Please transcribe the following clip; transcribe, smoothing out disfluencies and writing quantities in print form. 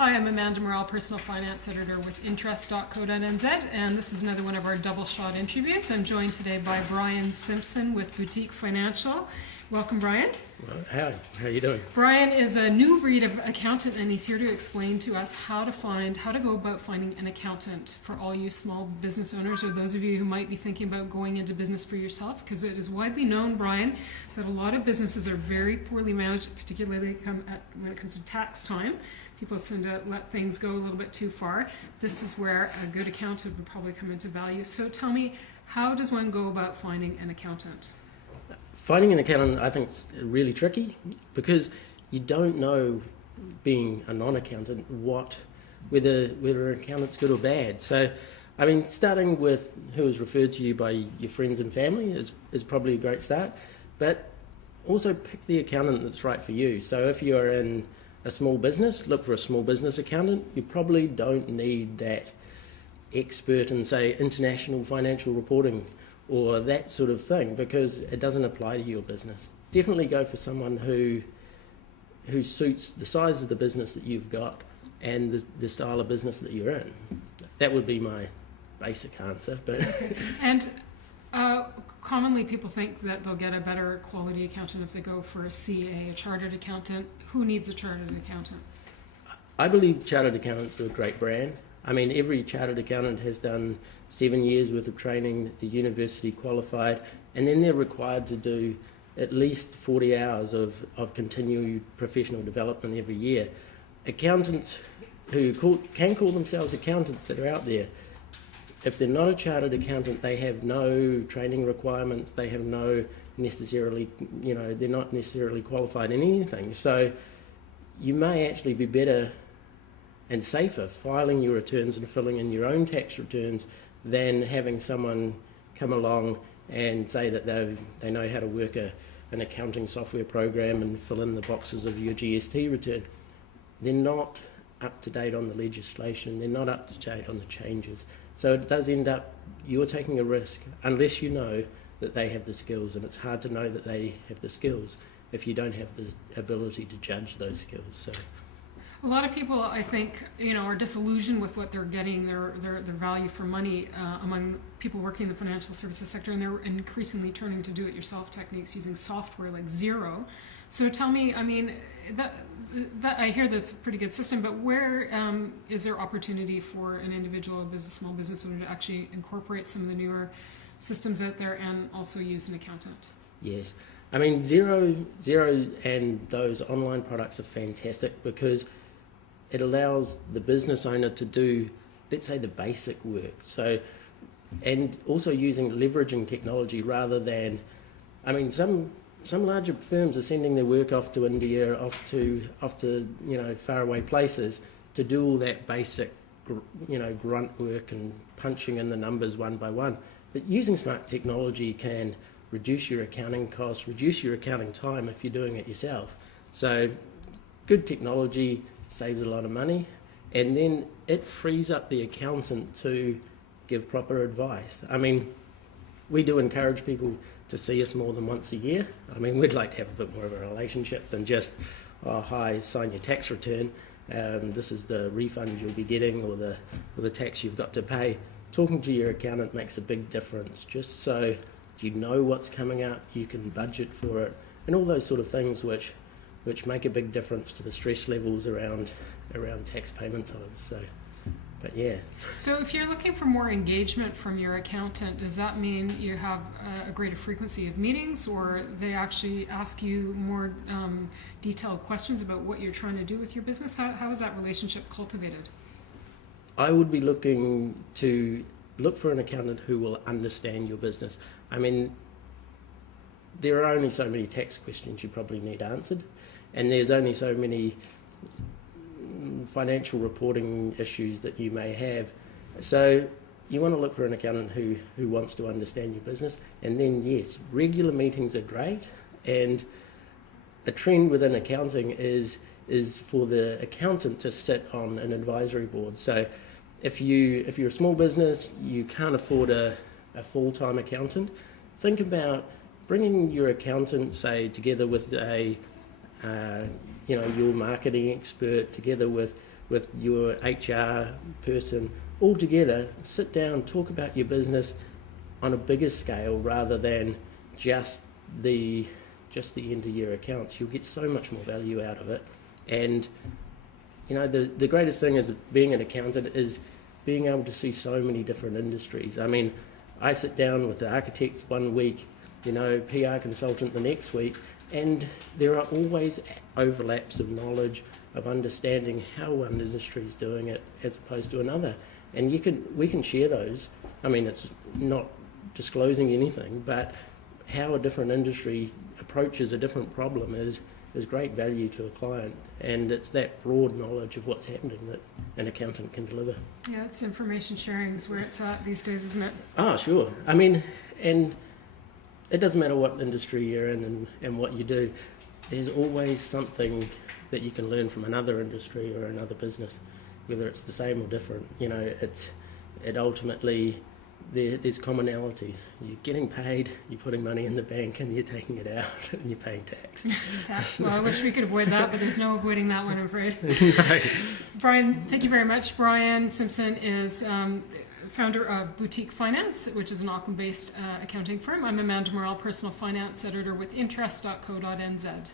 Hi, I'm Amanda Morrall, Personal Finance Editor with Interest.co.nz, and this is another one of our double shot interviews. I'm joined today by Bryan Simpson with Boutique Financial. Welcome, Bryan. Well, how are you doing? Bryan is a new breed of accountant, and he's here to explain to us how to go about finding an accountant for all you small business owners, or those of you who might be thinking about going into business for yourself, because it is widely known, Bryan, that a lot of businesses are very poorly managed, particularly when it comes to tax time. People tend to let things go a little bit too far. This is where a good accountant would probably come into value. So tell me, how does one go about finding an accountant? Finding an accountant, I think, is really tricky because you don't know, being a non-accountant, whether an accountant's good or bad. So, I mean, starting with who is referred to you by your friends and family is probably a great start. But also pick the accountant that's right for you. So if you're in a small business, look for a small business accountant. You probably don't need that expert in, say, international financial reporting or that sort of thing, because it doesn't apply to your business. Definitely go for someone who suits the size of the business that you've got and the style of business that you're in. That would be my basic answer. But And commonly people think that they'll get a better quality accountant if they go for a CA, a chartered accountant. Who needs a chartered accountant? I believe chartered accountants are a great brand. I mean, every chartered accountant has done 7 years worth of training, the university qualified, and then they're required to do at least 40 hours of continued professional development every year. Accountants who can call themselves accountants that are out there, if they're not a chartered accountant, they have no training requirements, they have no necessarily, they're not necessarily qualified in anything. So you may actually be better and safer filing your returns and filling in your own tax returns than having someone come along and say that they know how to work an accounting software program and fill in the boxes of your GST return. They're not up to date on the legislation, they're not up to date on the changes. So it does end up, you're taking a risk unless you know that they have the skills, and it's hard to know that they have the skills if you don't have the ability to judge those skills. So A lot of people, I think, are disillusioned with what they're getting, their value for money among people working in the financial services sector, and they're increasingly turning to do-it-yourself techniques using software like Xero. So tell me, I mean, that I hear that's a pretty good system, but where is there opportunity for an individual, small business owner to actually incorporate some of the newer systems out there and also use an accountant? yes, I mean, Xero and those online products are fantastic because it allows the business owner to do, let's say, the basic work. So, and also leveraging technology rather than, I mean, some larger firms are sending their work off to India, off to faraway places to do all that basic, grunt work and punching in the numbers one by one. But using smart technology can reduce your accounting costs, reduce your accounting time if you're doing it yourself. So, good technology saves a lot of money, and then it frees up the accountant to give proper advice. I mean, we do encourage people to see us more than once a year. I mean, we'd like to have a bit more of a relationship than just, oh, hi, sign your tax return, this is the refund you'll be getting, or the tax you've got to pay. Talking to your accountant makes a big difference, just so you know what's coming up, you can budget for it, and all those sort of things which make a big difference to the stress levels around tax payment times. So, but yeah. So if you're looking for more engagement from your accountant, does that mean you have a greater frequency of meetings, or they actually ask you more detailed questions about what you're trying to do with your business? How is that relationship cultivated? I would be looking to look for an accountant who will understand your business. I mean, there are only so many tax questions you probably need answered, and there's only so many financial reporting issues that you may have. So you want to look for an accountant who wants to understand your business. And then, yes, regular meetings are great, and a trend within accounting is for the accountant to sit on an advisory board. So if you're a small business, you can't afford a full-time accountant, think about bringing your accountant, say, together with your marketing expert, together with with your HR person all together, sit down, talk about your business on a bigger scale rather than just the end of year accounts. You'll get so much more value out of it. And you know, the greatest thing is being an accountant is being able to see so many different industries. I mean, I sit down with the architects one week, you know, PR consultant the next week, and there are always overlaps of knowledge, of understanding how one industry is doing it as opposed to another. And we can share those. I mean, it's not disclosing anything, but how a different industry approaches a different problem is great value to a client, and it's that broad knowledge of what's happening that an accountant can deliver. Yeah, it's information sharing is where it's at these days, isn't it? Oh, sure. I mean, and it doesn't matter what industry you're in and what you do, there's always something that you can learn from another industry or another business, whether it's the same or different. You know, it ultimately, there's commonalities. You're getting paid, you're putting money in the bank, and you're taking it out, and you're paying tax. Tax. Well, I wish we could avoid that, but there's no avoiding that one, I'm afraid. No. Bryan, thank you very much. Bryan Simpson is founder of Boutique Finance, which is an Auckland-based accounting firm. I'm Amanda Morrall, personal finance editor with interest.co.nz.